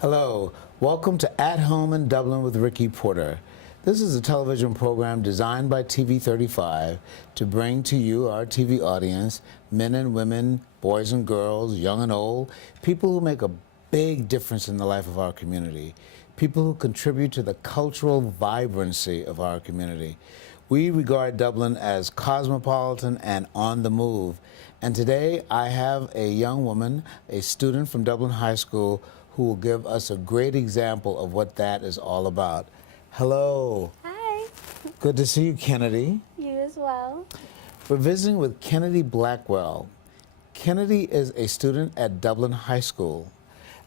Hello, welcome to At Home in Dublin with Ricky Porter. This is a television program designed by TV35 to bring to you, our TV audience, men and women, boys and girls, young and old, people who make a big difference in the life of our community, people who contribute to the cultural vibrancy of our community. We regard Dublin as cosmopolitan and on the move. And today I have a young woman, a student from Dublin High School, who will give us a great example of what that is all about. Hello. Hi. Good to see you, Kennedy. You as well. We're visiting with Kennedy Blackwell. Kennedy is a student at Dublin High School.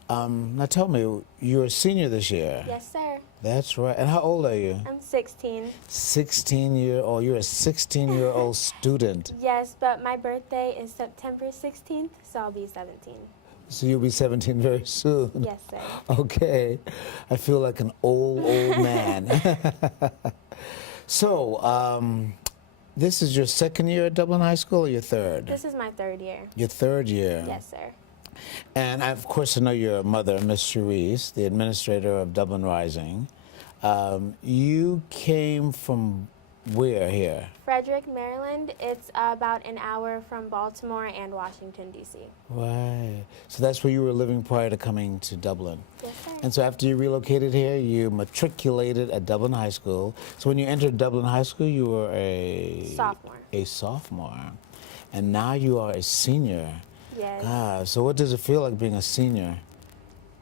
Now tell me, you're a senior this year. Yes, sir. That's right. And how old are you? I'm 16. 16-year-old. You're a 16-year-old student. Yes, but my birthday is September 16th, so I'll be 17. So you'll be 17 very soon. Yes, sir. Okay. I feel like an old man. So, this is your second year at Dublin High School or your third? This is my third year. Your third year? Yes, sir. And I, of course, I know your mother, Miss Cherise, the administrator of Dublin Rising. You came from where here? Frederick, Maryland. It's about an hour from Baltimore and Washington, D.C. Right. So that's where you were living prior to coming to Dublin. Yes, sir. And so after you relocated here, you matriculated at Dublin High School. So when you entered Dublin High School, you were a... Sophomore. A sophomore. And now you are a senior. Yes. God, so what does it feel like being a senior?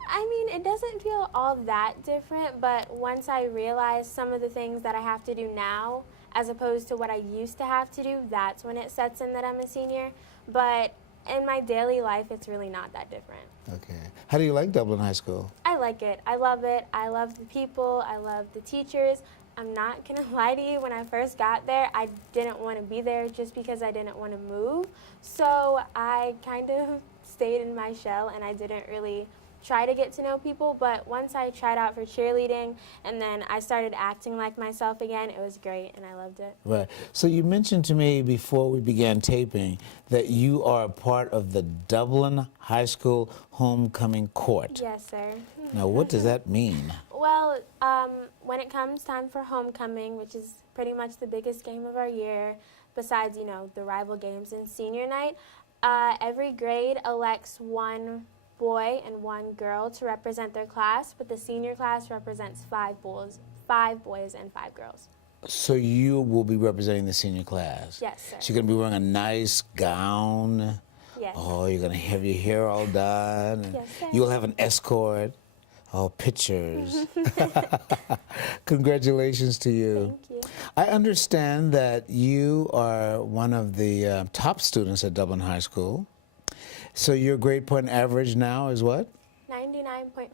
I mean, it doesn't feel all that different, but once I realize some of the things that I have to do now, as opposed to what I used to have to do, that's when it sets in that I'm a senior. But in my daily life, it's really not that different. Okay. How do you like Dublin High School? I like it. I love it. I love the people. I love the teachers. I'm not going to lie to you, when I first got there, I didn't want to be there just because I didn't want to move. So I kind of stayed in my shell and I didn't really try to get to know people. But once I tried out for cheerleading and then I started acting like myself again, it was great and I loved it. Right. So you mentioned to me before we began taping that you are a part of the Dublin High School Homecoming Court. Yes, sir. Now, what does that mean? Well, when it comes time for homecoming, which is pretty much the biggest game of our year, besides, you know, the rival games and senior night, every grade elects one boy and one girl to represent their class, but the senior class represents five boys and five girls. So you will be representing the senior class? Yes, sir. So you're going to be wearing a nice gown? Yes. Oh, you're going to have your hair all done? Yes, sir. You'll have an escort? Oh, pictures. Congratulations to you. Thank you. I understand that you are one of the top students at Dublin High School. So your grade point average now is what? 99.5.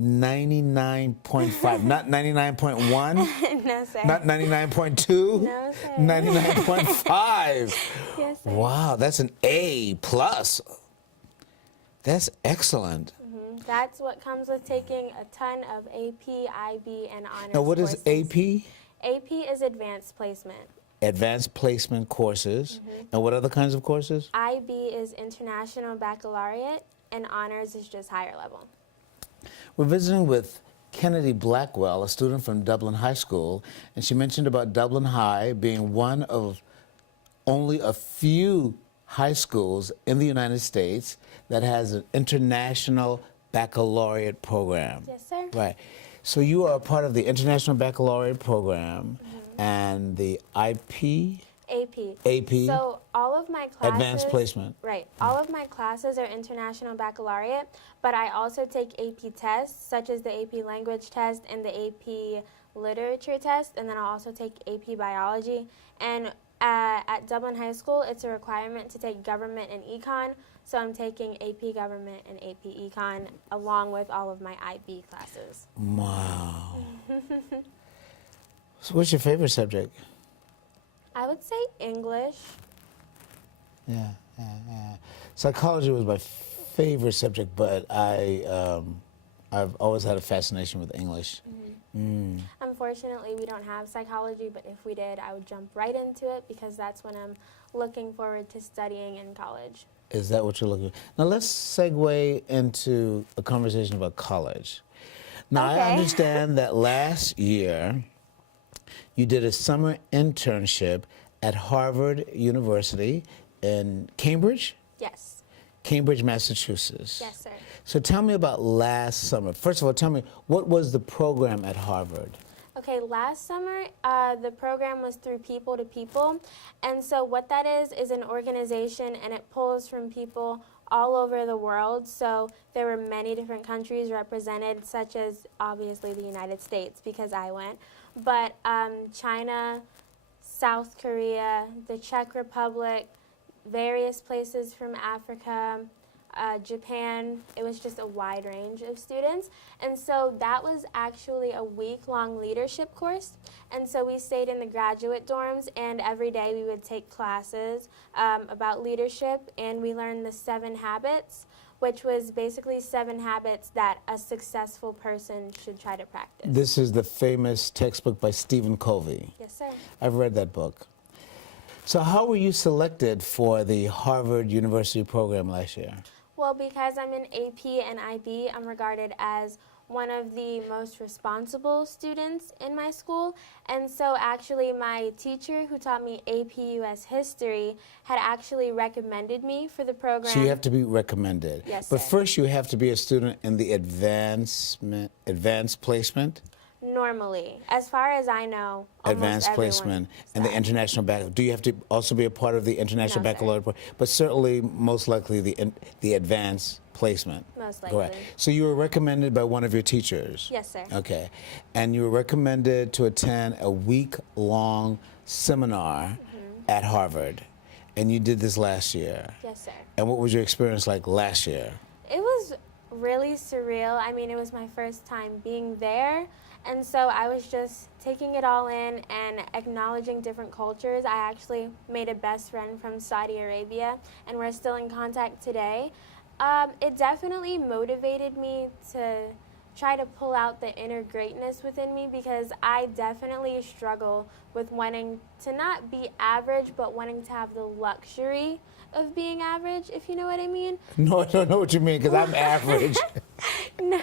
99.5, not 99.1? No, sir. Not 99.2? No, sir. 99.5. Yes, sir. Wow, that's an A plus. That's excellent. That's what comes with taking a ton of AP, IB, and honors Now, what is courses. AP? AP is advanced placement. Advanced placement courses. And what other kinds of courses? IB is international baccalaureate, and honors is just higher level. We're visiting with Kennedy Blackwell, a student from Dublin High School, and she mentioned about Dublin High being one of only a few high schools in the United States that has an international baccalaureate program. Yes, sir. Right. So you are a part of the International Baccalaureate Program and the IP? AP. AP? So all of my classes... Advanced placement. Right. All of my classes are international baccalaureate, but I also take AP tests, such as the AP language test and the AP literature test, and then I'll also take AP biology. And at Dublin High School, it's a requirement to take government and econ, so I'm taking AP government and AP econ along with all of my IB classes. Wow. So what's your favorite subject? I would say English. Yeah. Psychology was my favorite subject, but I've always had a fascination with English. Unfortunately, we don't have psychology, but if we did, I would jump right into it because that's when I'm looking forward to studying in college. Is that what you're looking for? Now let's segue into a conversation about college. Now I Okay. understand that last year you did a summer internship at Harvard University in Cambridge, Yes. Massachusetts. Yes, sir. So tell me about last summer. First of all, tell me, what was the program at Harvard? Okay, last summer, the program was through People to People. And so what that is an organization, and it pulls from people all over the world. So there were many different countries represented, such as obviously the United States, because I went. But China, South Korea, the Czech Republic, various places from Africa, Japan. It was just a wide range of students. And so that was actually a week-long leadership course. And so we stayed in the graduate dorms, and every day we would take classes about leadership, and we learned the 7 habits, which was basically 7 habits that a successful person should try to practice. This is the famous textbook by Stephen Covey. Yes, sir. I've read that book. So how were you selected for the Harvard University program last year? Well, because I'm in AP and IB, I'm regarded as one of the most responsible students in my school. And so actually my teacher who taught me AP US history had actually recommended me for the program. So you have to be recommended. Yes, But sir. first you have to be a student in the advanced placement? Normally, as far as I know, almost Advanced everyone placement and the does. international baccalaureate. Do you have to also be a part of the international No, sir. baccalaureate? But certainly, most likely, the advanced placement. Most likely. Correct. So you were recommended by one of your teachers? Yes, sir. Okay. And you were recommended to attend a week-long seminar at Harvard. And you did this last year. Yes, sir. And what was your experience like last year? It was really surreal. I mean, it was my first time being there. And so I was just taking it all in and acknowledging different cultures. I actually made a best friend from Saudi Arabia, and we're still in contact today. It definitely motivated me to try to pull out the inner greatness within me, because I definitely struggle with wanting to not be average, but wanting to have the luxury of being average, if you know what I mean. No, I don't know what you mean, because I'm average. No,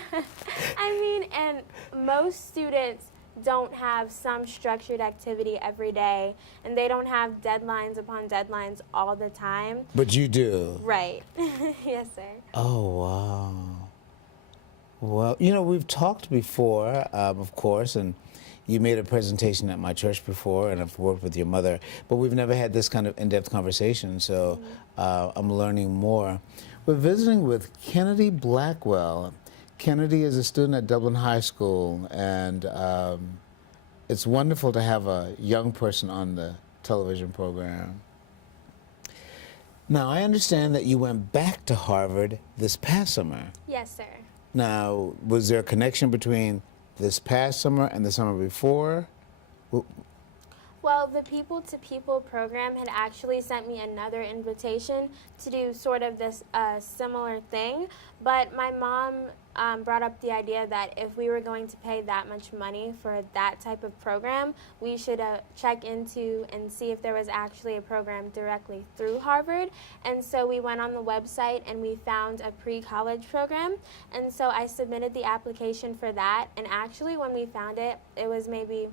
I mean, and most students don't have some structured activity every day, and they don't have deadlines upon deadlines all the time. But you do. Right. Yes, sir. Oh, wow. Well, you know, we've talked before, of course, and you made a presentation at my church before, and I've worked with your mother, but we've never had this kind of in-depth conversation, so I'm learning more. We're visiting with Kennedy Blackwell. Kennedy is a student at Dublin High School, and it's wonderful to have a young person on the television program. Now, I understand that you went back to Harvard this past summer. Yes, sir. Now, was there a connection between this past summer and the summer before? Well, the People to People program had actually sent me another invitation to do sort of this similar thing, but my mom brought up the idea that if we were going to pay that much money for that type of program, we should check into and see if there was actually a program directly through Harvard. And so we went on the website and we found a pre-college program, and so I submitted the application for that, and actually when we found it, it was maybe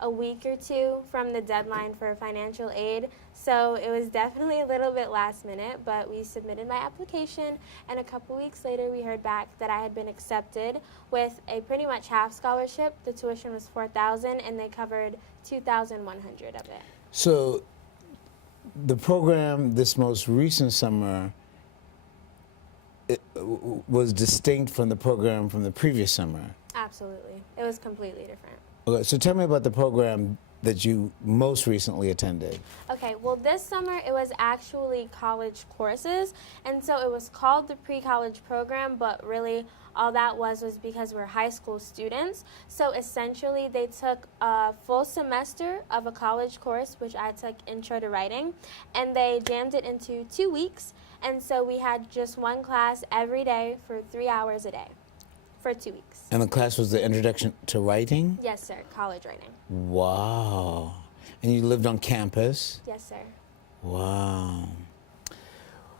a week or 2 from the deadline for financial aid. So it was definitely a little bit last minute, but we submitted my application, and a couple weeks later we heard back that I had been accepted with a pretty much half scholarship. The tuition was $4,000 and they covered $2,100 of it. So the program this most recent summer was distinct from the program from the previous summer. Absolutely. It was completely different. Okay, so tell me about the program that you most recently attended. Okay, well this summer it was actually college courses, and so it was called the pre-college program, but really all that was because we're high school students. So essentially they took a full semester of a college course, which I took Intro to Writing, and they jammed it into 2 weeks, and so we had just one class every day for 3 hours a day for 2 weeks. And the class was the Introduction to Writing? Yes, sir, college writing. Wow. And you lived on campus? Yes, sir. Wow.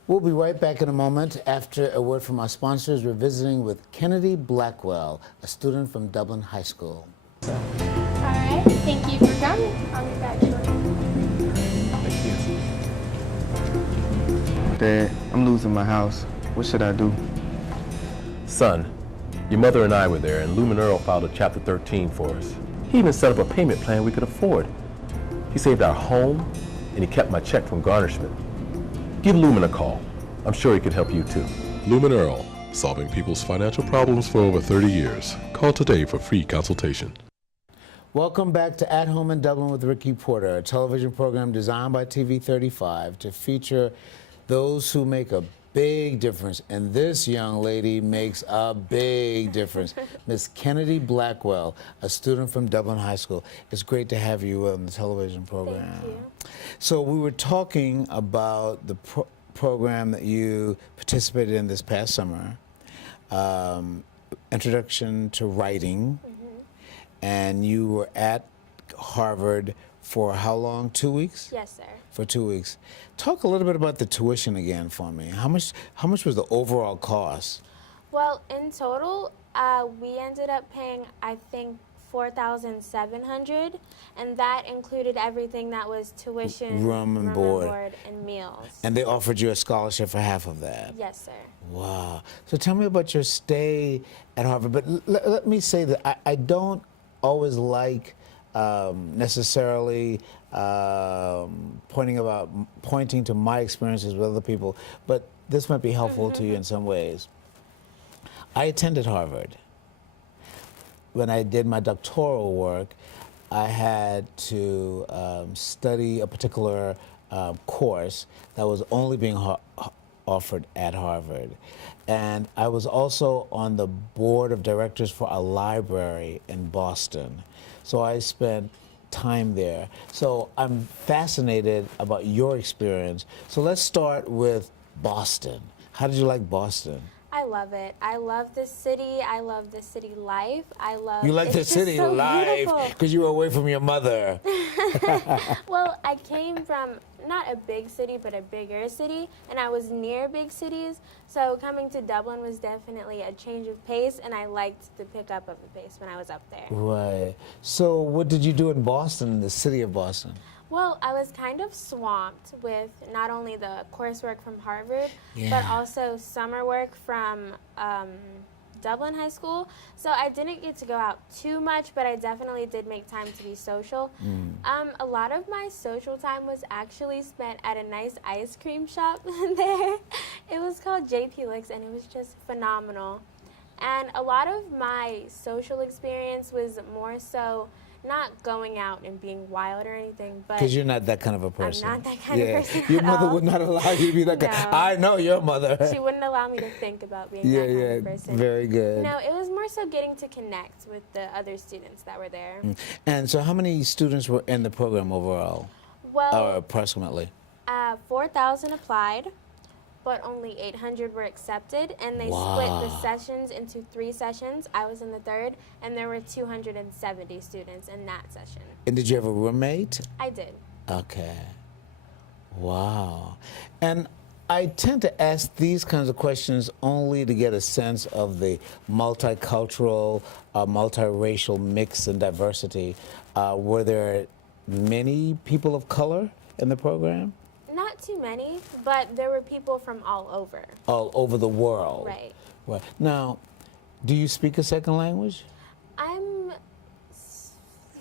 We'll be right back in a moment after a word from our sponsors. We're visiting with Kennedy Blackwell, a student from Dublin High School. All right, thank you for coming. I'll be back shortly. Thank you. Dad, I'm losing my house. What should I do? Son, your mother and I were there, and Lumen Earl filed a Chapter 13 for us. He even set up a payment plan we could afford. He saved our home, and he kept my check from garnishment. Give Lumen a call. I'm sure he could help you too. Lumen Earl, solving people's financial problems for over 30 years. Call today for free consultation. Welcome back to At Home in Dublin with Ricky Porter, a television program designed by TV 35 to feature those who make a big difference. And this young lady makes a big difference. Miss Kennedy Blackwell, a student from Dublin High School. It's great to have you on the television program. Thank you. So we were talking about the program that you participated in this past summer, Introduction to Writing. And you were at Harvard for how long? 2 weeks? Yes, sir. For 2 weeks. Talk a little bit about the tuition again for me. How much was the overall cost? Well, in total, we ended up paying, I think, $4,700, and that included everything that was tuition, Room and board, and meals. And they offered you a scholarship for half of that? Yes, sir. Wow. So tell me about your stay at Harvard. But let me say that I don't always like necessarily pointing to my experiences with other people, but this might be helpful to you in some ways. I attended Harvard. When I did my doctoral work, I had to study a particular course that was only being offered at Harvard. And I was also on the board of directors for a library in Boston. So I spent time there. So I'm fascinated about your experience. So let's start with Boston. How did you like Boston? I love it. I love the city. I love the city life. You like the city life because you were away from your mother. Well, I came from not a big city, but a bigger city, and I was near big cities. So coming to Dublin was definitely a change of pace, and I liked the pickup of the pace when I was up there. Right. So what did you do in Boston, the city of Boston? Well, I was kind of swamped with not only the coursework from Harvard, but also summer work from Dublin High School. So I didn't get to go out too much, but I definitely did make time to be social. A lot of my social time was actually spent at a nice ice cream shop there. It was called J.P. Licks, and it was just phenomenal. And a lot of my social experience was more so not going out and being wild or anything, but because you're not that kind of a person. I'm not that kind of person Your at mother all. would not allow you to be that kind. No. I know your mother. She wouldn't allow me to think about being that kind of person. Very good. No, it was more so getting to connect with the other students that were there. And so how many students were in the program overall? Well, Or approximately? 4,000 applied, but only 800 were accepted, and they split the sessions into 3 sessions. I was in the 3rd, and there were 270 students in that session. And did you have a roommate? I did. Okay. Wow. And I tend to ask these kinds of questions only to get a sense of the multicultural, multiracial mix and diversity. Were there many people of color in the program? Not too many, but there were people from all over. All over the world. Right. Right. Now, do you speak a second language? I'm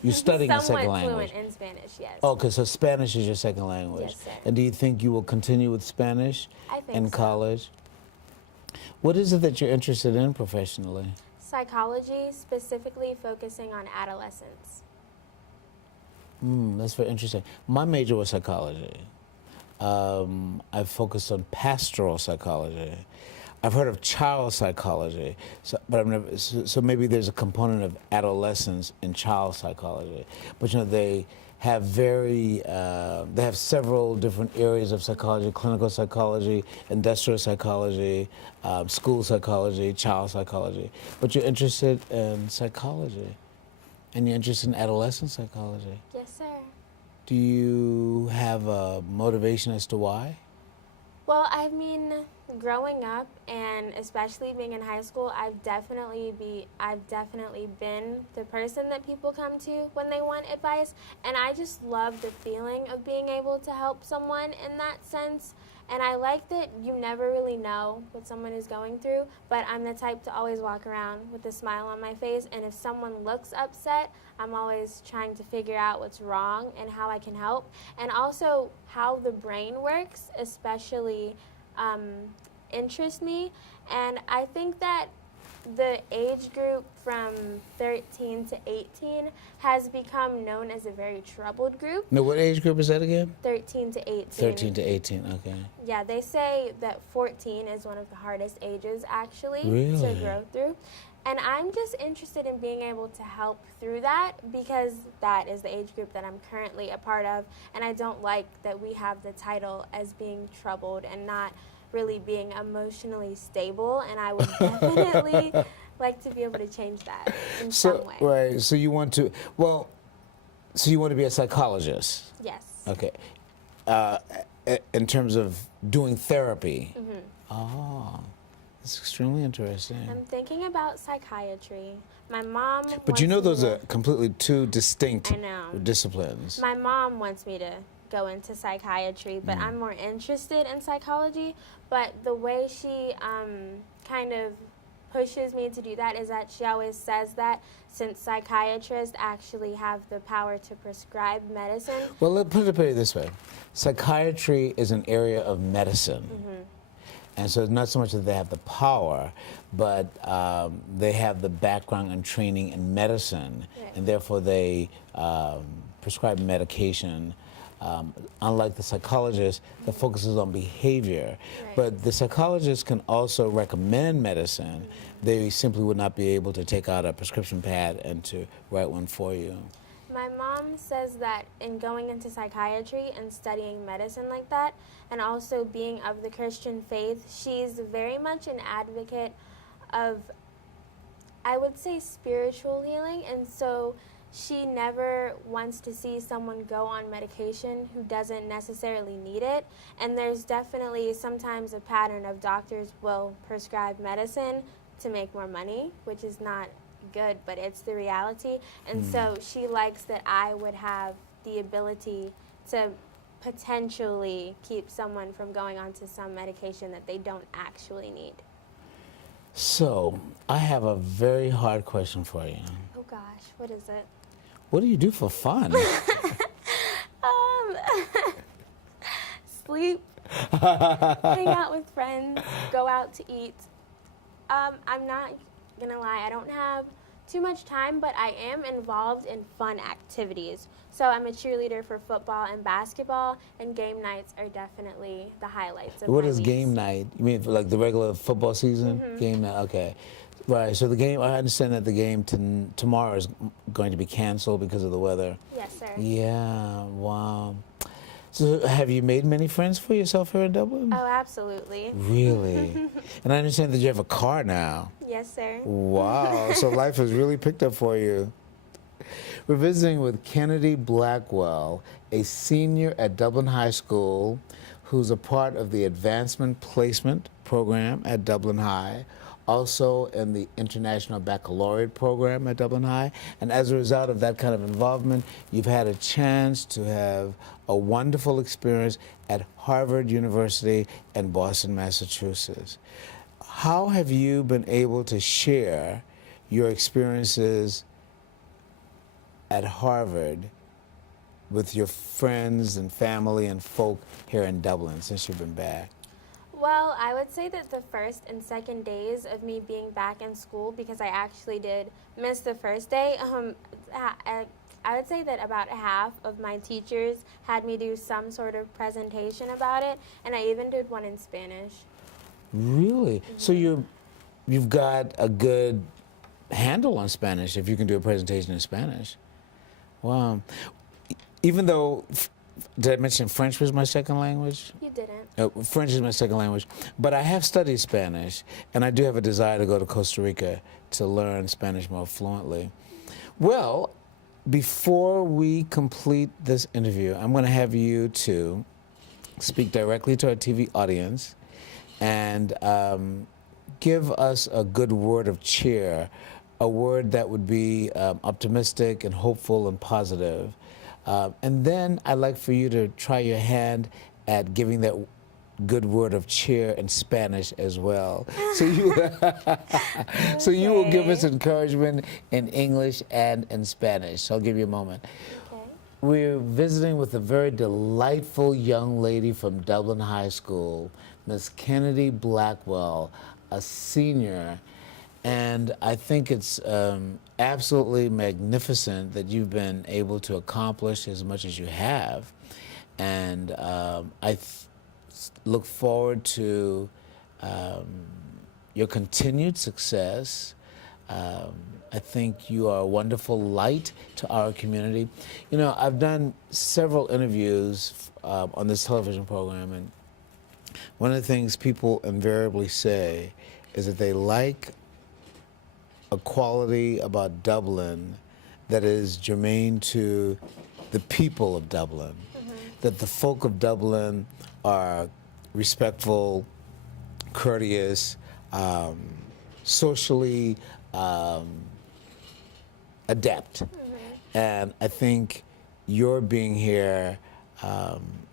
You're studying a second somewhat language. fluent in Spanish, yes. Okay, so Spanish is your second language. Yes, sir. And do you think you will continue with Spanish I think in so. college? What is it that you're interested in professionally? Psychology, specifically focusing on adolescents. That's very interesting. My major was psychology. I focused on pastoral psychology. I've heard of child psychology, but I've never. So maybe there's a component of adolescence in child psychology. But you know, they have several different areas of psychology: clinical psychology, industrial psychology, school psychology, child psychology. But you're interested in psychology, and you're interested in adolescent psychology. Yes, sir. Do you have a motivation as to why? Well, I mean, growing up and especially being in high school, I've definitely been the person that people come to when they want advice, and I just love the feeling of being able to help someone in that sense. And I like that you never really know what someone is going through, but I'm the type to always walk around with a smile on my face, and if someone looks upset, I'm always trying to figure out what's wrong and how I can help. And also how the brain works, especially interests me. And I think that the age group from 13 to 18 has become known as a very troubled group. No, what age group is that again? 13 to 18. 13 to 18, okay. Yeah, they say that 14 is one of the hardest ages actually Really? to grow through. And I'm just interested in being able to help through that because that is the age group that I'm currently a part of. And I don't like that we have the title as being troubled and not really being emotionally stable. And I would definitely like to be able to change that in some way. Right, so you want to, well, so you want to be a psychologist? Yes. Okay. In terms of doing therapy? Mm-hmm. Oh, that's extremely interesting. I'm thinking about psychiatry. My mom But you know wants me those to- are completely two distinct I know. disciplines. My mom wants me to go into psychiatry, but I'm more interested in psychology. But the way she kind of pushes me to do that is that she always says that since psychiatrists actually have the power to prescribe medicine. Well, let's put it this way. Psychiatry is an area of medicine. And so it's not so much that they have the power, but they have the background and training in medicine, Right. and therefore they prescribe medication. Unlike the psychologist that focuses on behavior. Right. But the psychologist can also recommend medicine. They simply would not be able to take out a prescription pad and to write one for you. My mom says that in going into psychiatry and studying medicine like that, and also being of the Christian faith, she's very much an advocate of, I would say, spiritual healing. And so she never wants to see someone go on medication who doesn't necessarily need it. And there's definitely sometimes a pattern of doctors will prescribe medicine to make more money, which is not good, but it's the reality. And so she likes that I would have the ability to potentially keep someone from going onto some medication that they don't actually need. So, I have a very hard question for you. Oh gosh, what is it? What do you do for fun? Sleep, hang out with friends, go out to eat. I'm not gonna lie, I don't have too much time, but I am involved in fun activities. So I'm a cheerleader for football and basketball, and game nights are definitely the highlights of What my is weeks. game night? You mean for like the regular football season? Game night, okay. Right, so the game, I understand that the game tomorrow is going to be canceled because of the weather. Yes, sir. Yeah, wow. So have you made many friends for yourself here in Dublin? Oh, absolutely. Really? And I understand that you have a car now. Yes, sir. Wow, so life has really picked up for you. We're visiting with Kennedy Blackwell, a senior at Dublin High School who's a part of the Advancement Placement Program at Dublin High, also in the International Baccalaureate Program at Dublin High. And as a result of that kind of involvement, you've had a chance to have a wonderful experience at Harvard University in Boston, Massachusetts. How have you been able to share your experiences at Harvard with your friends and family and folk here in Dublin since you've been back? Well, I would say that the first and second days of me being back in school, because I actually did miss the first day, I would say that about half of my teachers had me do some sort of presentation about it, and I even did one in Spanish. Really? So you've got a good handle on Spanish if you can do a presentation in Spanish. Wow. Even though, did I mention French was my second language? You didn't. French is my second language, but I have studied Spanish, and I do have a desire to go to Costa Rica to learn Spanish more fluently. Well, before we complete this interview, I'm going to have you two speak directly to our TV audience and give us a good word of cheer, a word that would be optimistic and hopeful and positive. And then I'd like for you to try your hand at giving that good word of cheer in Spanish as well. So you, so you will give us encouragement in English and in Spanish. So I'll give you a moment. Okay. We're visiting with a very delightful young lady from Dublin High School, Miss Kennedy Blackwell, a senior. And I think it's absolutely magnificent that you've been able to accomplish as much as you have. And I look forward to your continued success. I think you are a wonderful light to our community. You know, I've done several interviews on this television program, and one of the things people invariably say is that they like a quality about Dublin that is germane to the people of Dublin, that the folk of Dublin are respectful, courteous, socially adept. And I think your being here,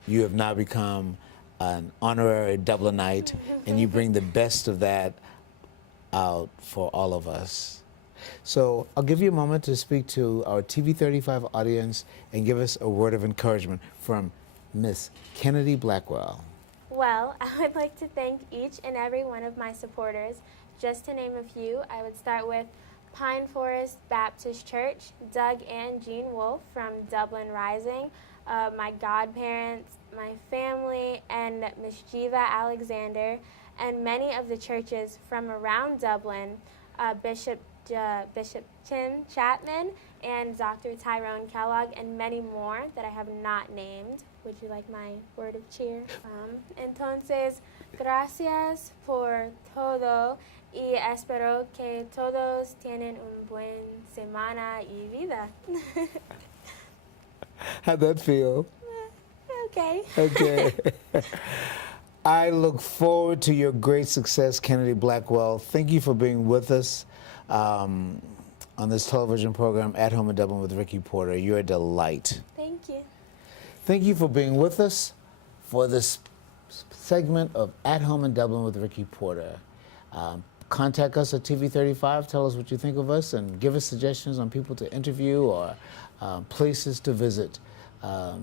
you have now become an honorary Dublinite, and you bring the best of that out for all of us. So I'll give you a moment to speak to our TV35 audience and give us a word of encouragement from Miss Kennedy Blackwell. Well, I would like to thank each and every one of my supporters. Just to name a few, I would start with Pine Forest Baptist Church, Doug and Jean Wolf from Dublin Rising, my godparents, my family, and Miss Jiva Alexander, and many of the churches from around Dublin, Bishop Tim Chapman and Dr. Tyrone Kellogg, and many more that I have not named. Would you like my word of cheer? Entonces, gracias por todo y espero que todos tienen un buen semana y vida. How'd that feel? Okay. Okay. I look forward to your great success, Kennedy Blackwell. Thank you for being with us on this television program, At Home in Dublin with Ricky Porter. You're a delight. Thank you. Thank you for being with us for this segment of At Home in Dublin with Ricky Porter. Contact us at TV35, tell us what you think of us, and give us suggestions on people to interview or places to visit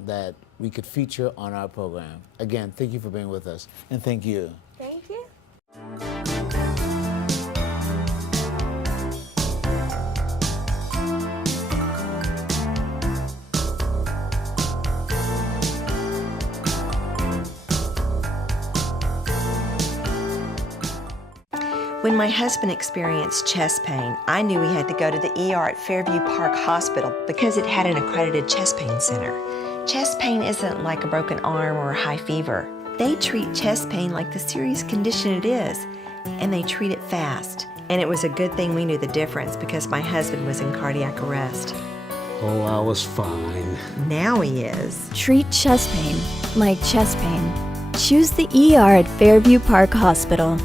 that we could feature on our program. Again, thank you for being with us, and thank you. Thank you. When my husband experienced chest pain, I knew he had to go to the ER at Fairview Park Hospital because it had an accredited chest pain center. Chest pain isn't like a broken arm or a high fever. They treat chest pain like the serious condition it is, and they treat it fast. And it was a good thing we knew the difference because my husband was in cardiac arrest. Oh, I was fine. Now he is. Treat chest pain like chest pain. Choose the ER at Fairview Park Hospital.